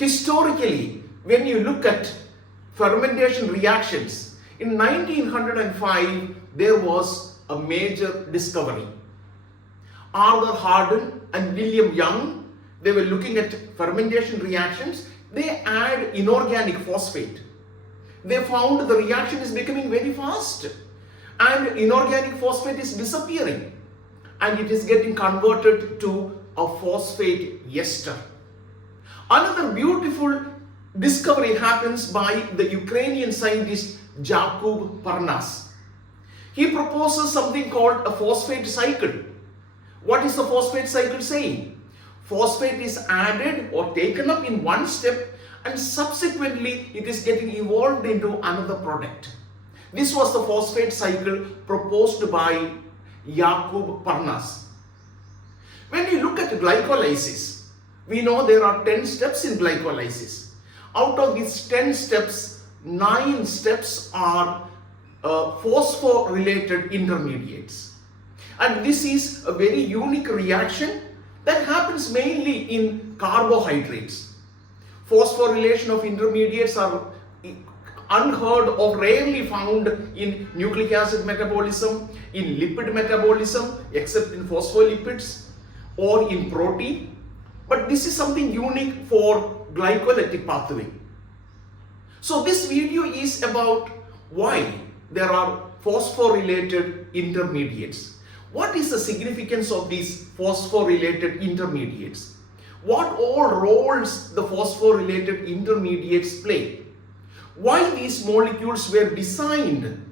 Historically, when you look at fermentation reactions, in 1905 there was a major discovery. Arthur Harden and William Young, they were looking at fermentation reactions. They add inorganic phosphate. They found the reaction is becoming very fast and inorganic phosphate is disappearing and it is getting converted to a phosphate ester. Another beautiful discovery happens by the Ukrainian scientist Jakub Parnas. He proposes something called a phosphate cycle. What is the phosphate cycle saying? Phosphate is added or taken up in one step and subsequently it is getting evolved into another product. This was the phosphate cycle proposed by Jakub Parnas. When you look at glycolysis, we know there are 10 steps in glycolysis. Out of these 10 steps, 9 steps are phosphorylated intermediates. And this is a very unique reaction that happens mainly in carbohydrates. Phosphorylation of intermediates are unheard of, rarely found in nucleic acid metabolism, in lipid metabolism, except in phospholipids or in protein. But this is something unique for glycolytic pathway. So this video is about why there are phosphorylated intermediates. What is the significance of these phosphorylated intermediates? What all roles the phosphorylated intermediates play? Why these molecules were designed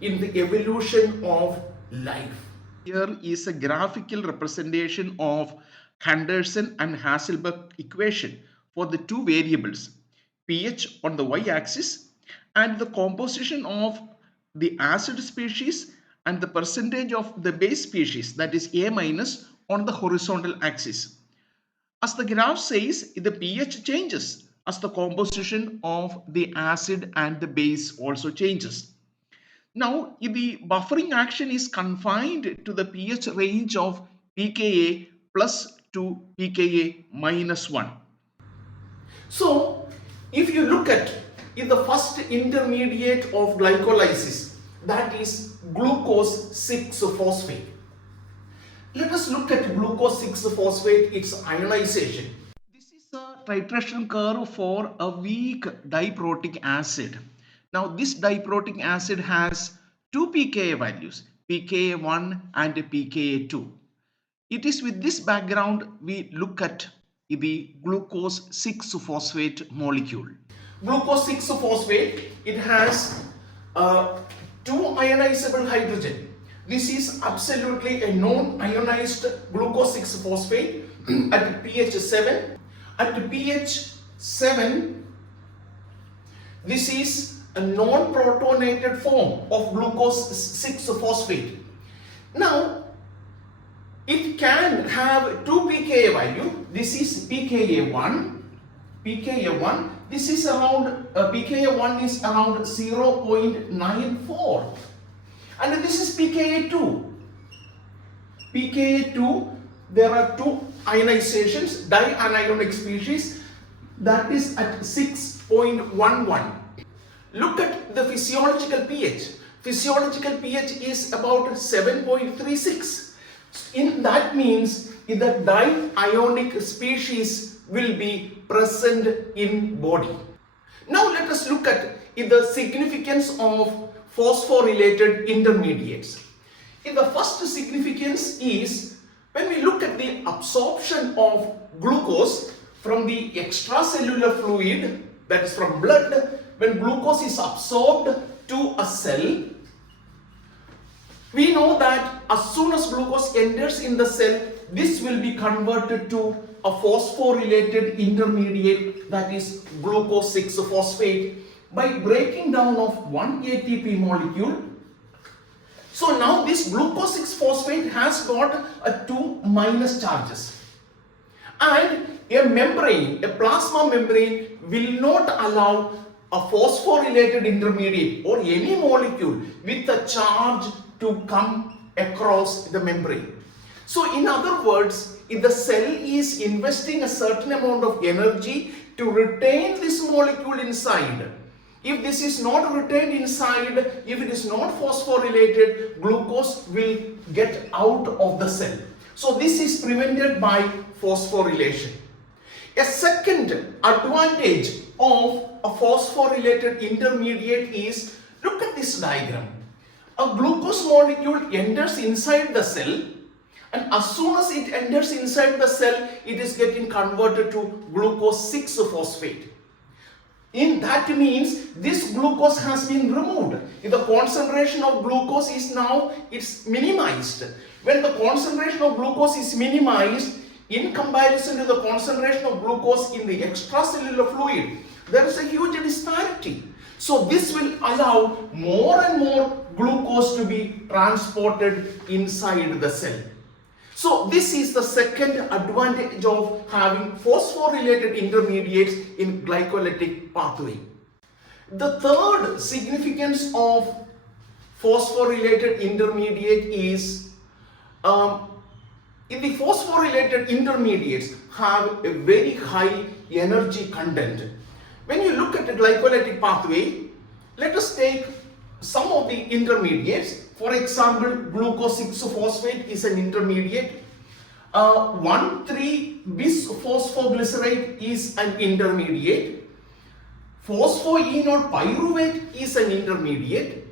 in the evolution of life? Here is a graphical representation of Henderson and Hasselbalch equation for the two variables, pH on the y-axis and the composition of the acid species and the percentage of the base species, that is A minus, on the horizontal axis. As the graph says, the pH changes as the composition of the acid and the base also changes. Now, the buffering action is confined to the pH range of pKa plus to pKa minus 1. So, if you look at the first intermediate of glycolysis, that is glucose 6-phosphate. Let us look at glucose 6-phosphate, its ionization. This is a titration curve for a weak diprotic acid. Now this diprotic acid has two pKa values, pKa1 and pKa2. It is with this background we look at the glucose 6-phosphate molecule. Glucose 6-phosphate, it has two ionizable hydrogen. This is absolutely a non-ionized glucose 6-phosphate at pH 7. At pH 7, this is a non-protonated form of glucose 6-phosphate. Now, it can have two pKa value. This is pKa1. This is around, pKa1 is around 0.94. And this is pKa2. pKa2, there are two ionizations, dianionic species, that is at 6.11. Look at the physiological pH. Physiological pH is about 7.36. That means the diionic species will be present in body. Now let us look at the significance of phosphorylated intermediates. The first significance is when we look at the absorption of glucose from the extracellular fluid, that is from blood. When glucose is absorbed to a cell, we know that as soon as glucose enters in the cell, this will be converted to a phosphorylated intermediate, that is glucose 6-phosphate, by breaking down of one ATP molecule. So now this glucose 6-phosphate has got two minus charges, and a membrane, a plasma membrane, will not allow a phosphorylated intermediate or any molecule with a charge to come across the membrane. So in other words, if the cell is investing a certain amount of energy to retain this molecule inside. If this is not retained inside, if it is not phosphorylated, glucose will get out of the cell. So this is prevented by phosphorylation. A second advantage of a phosphorylated intermediate is, look at this diagram. A glucose molecule enters inside the cell, and as soon as it enters inside the cell, it is getting converted to glucose 6-phosphate. That means this glucose has been removed. If the concentration of glucose is now, it's minimized. When the concentration of glucose is minimized in comparison to the concentration of glucose in the extracellular fluid, there is a huge disparity. So this will allow more and more glucose to be transported inside the cell. So this is the second advantage of having phosphorylated intermediates in glycolytic pathway. The third significance of phosphorylated intermediate is in the phosphorylated intermediates have a very high energy content. When you look at the glycolytic pathway, let us take some of the intermediates. For example, glucose 6-phosphate is an intermediate. 1,3-bisphosphoglycerate is an intermediate. Phosphoenol pyruvate is an intermediate.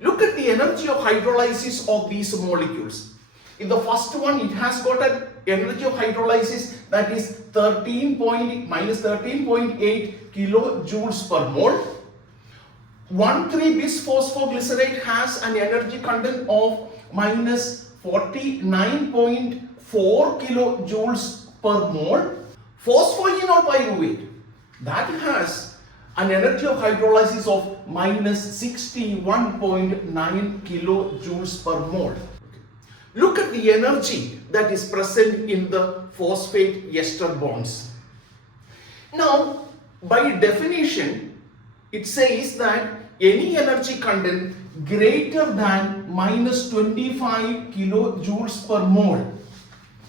Look at the energy of hydrolysis of these molecules. In the first one, it has got an energy of hydrolysis that is minus 13.8 kilojoules per mole. 1,3-bisphosphoglycerate has an energy content of minus 49.4 kilojoules per mole. Phosphoenol pyruvate, that has an energy of hydrolysis of minus 61.9 kilojoules per mole. Look at the energy that is present in the phosphate ester bonds. Now, by definition, it says that any energy content greater than minus 25 kilojoules per mole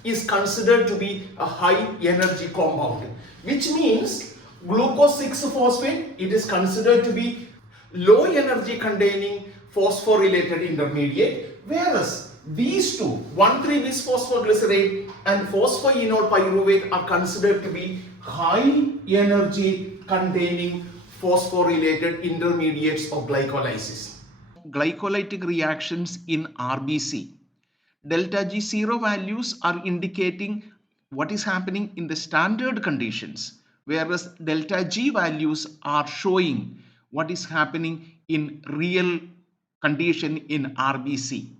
is considered to be a high energy compound, which means glucose 6-phosphate, it is considered to be low energy containing phosphorylated intermediate, whereas these two, 1,3-bisphosphoglycerate and phosphoenol pyruvate, are considered to be high energy containing phosphorylated intermediates of glycolysis. Glycolytic reactions in RBC. Delta G0 values are indicating what is happening in the standard conditions, whereas delta G values are showing what is happening in real condition in RBC.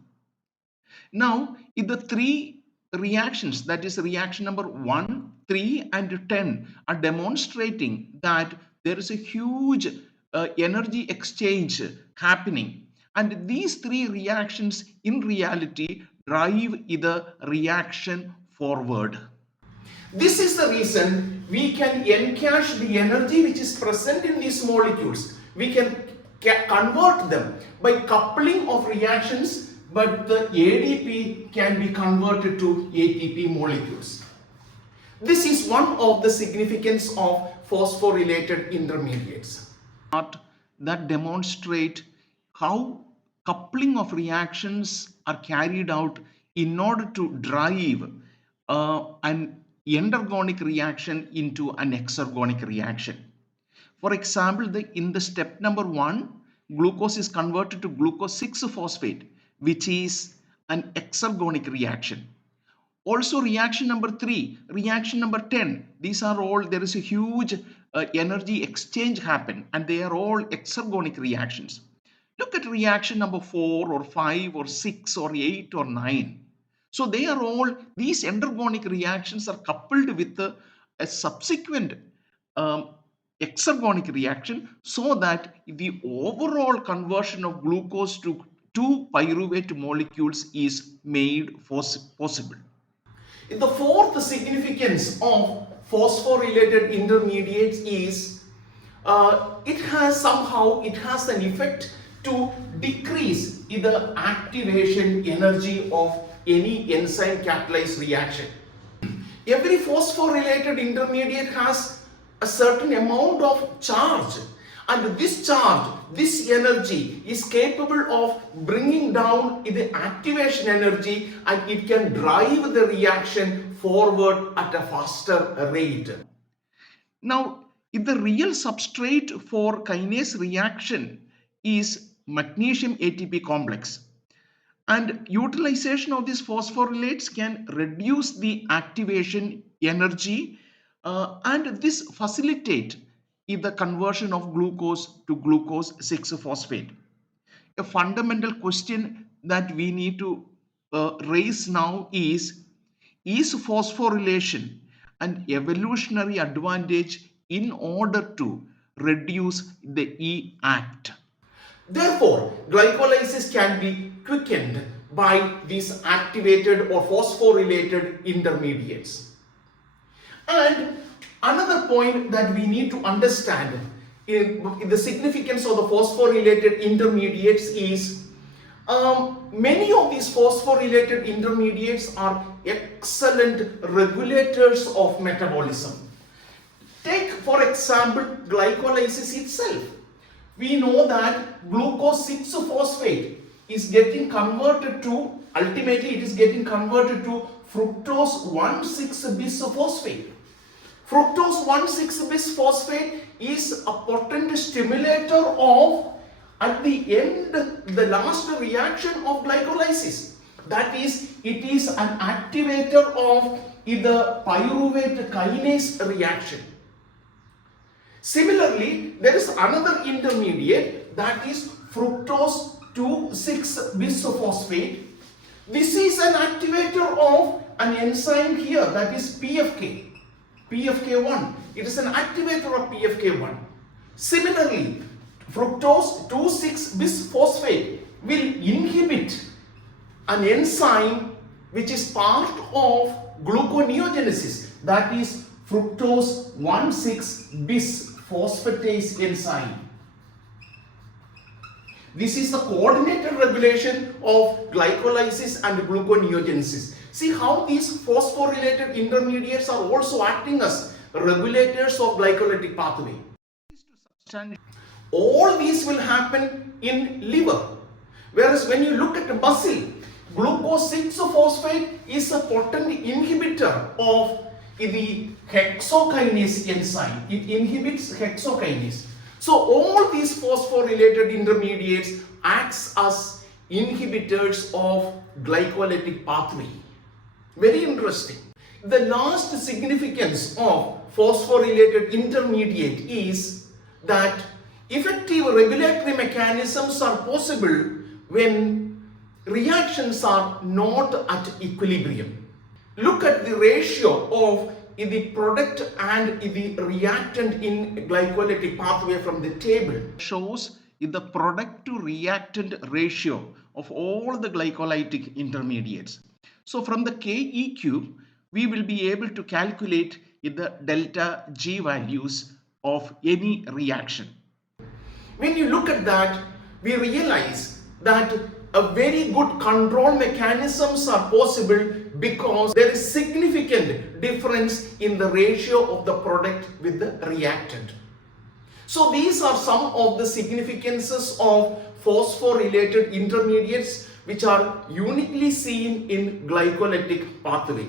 Now, in the three reactions, that is reaction number 1, 3 and 10, are demonstrating that there is a huge energy exchange happening, and these three reactions in reality drive the reaction forward. This is the reason we can encache the energy which is present in these molecules. We can convert them by coupling of reactions, but the ADP can be converted to ATP molecules. This is one of the significance of phosphorylated intermediates. That demonstrate how coupling of reactions are carried out in order to drive an endergonic reaction into an exergonic reaction. For example, in the step number 1, glucose is converted to glucose 6-phosphate, which is an exergonic reaction. Also reaction number 3, reaction number 10, these are all, there is a huge energy exchange happen, and they are all exergonic reactions. Look at reaction number 4 or 5 or 6 or 8 or 9. So they are all, these endergonic reactions are coupled with a subsequent exergonic reaction, so that the overall conversion of glucose to pyruvate molecules is made possible. The fourth significance of phosphorylated intermediates is it has an effect to decrease the activation energy of any enzyme catalyzed reaction. Every phosphorylated intermediate has a certain amount of charge, and this charge, this energy is capable of bringing down the activation energy, and it can drive the reaction forward at a faster rate. Now, if the real substrate for kinase reaction is magnesium ATP complex, and utilization of these phosphorylates can reduce the activation energy, and this facilitate the conversion of glucose to glucose 6-phosphate. A fundamental question that we need to raise now is phosphorylation an evolutionary advantage in order to reduce the E-act? Therefore, glycolysis can be quickened by these activated or phosphorylated intermediates. And another point that we need to understand in the significance of the phosphorylated intermediates is many of these phosphorylated intermediates are excellent regulators of metabolism. Take, for example, glycolysis itself. We know that glucose 6-phosphate is getting converted to, ultimately it is getting converted to fructose 1,6-bisphosphate. Fructose 1,6-bisphosphate is a potent stimulator of, at the end, the last reaction of glycolysis. That is, it is an activator of the pyruvate kinase reaction. Similarly, there is another intermediate, that is fructose 2,6-bisphosphate. This is an activator of an enzyme here, that is PFK, PFK1. It is an activator of PFK1. Similarly, fructose 2,6-bisphosphate will inhibit an enzyme which is part of gluconeogenesis, that is fructose 1,6-bisphosphatase enzyme. This is the coordinated regulation of glycolysis and gluconeogenesis. See how these phosphorylated intermediates are also acting as regulators of glycolytic pathway. All these will happen in liver. Whereas when you look at muscle, glucose 6-phosphate is a potent inhibitor of the hexokinase enzyme. It inhibits hexokinase. So all these phosphorylated intermediates acts as inhibitors of glycolytic pathway. Very interesting. The last significance of phosphorylated intermediate is that effective regulatory mechanisms are possible when reactions are not at equilibrium. Look at the ratio of the product and the reactant in glycolytic pathway from the table. Shows the product to reactant ratio of all the glycolytic intermediates. So from the KE we will be able to calculate the delta G values of any reaction. When you look at that, we realize that a very good control mechanisms are possible because there is significant difference in the ratio of the product with the reactant. So these are some of the significances of phosphorylated intermediates which are uniquely seen in glycolytic pathway.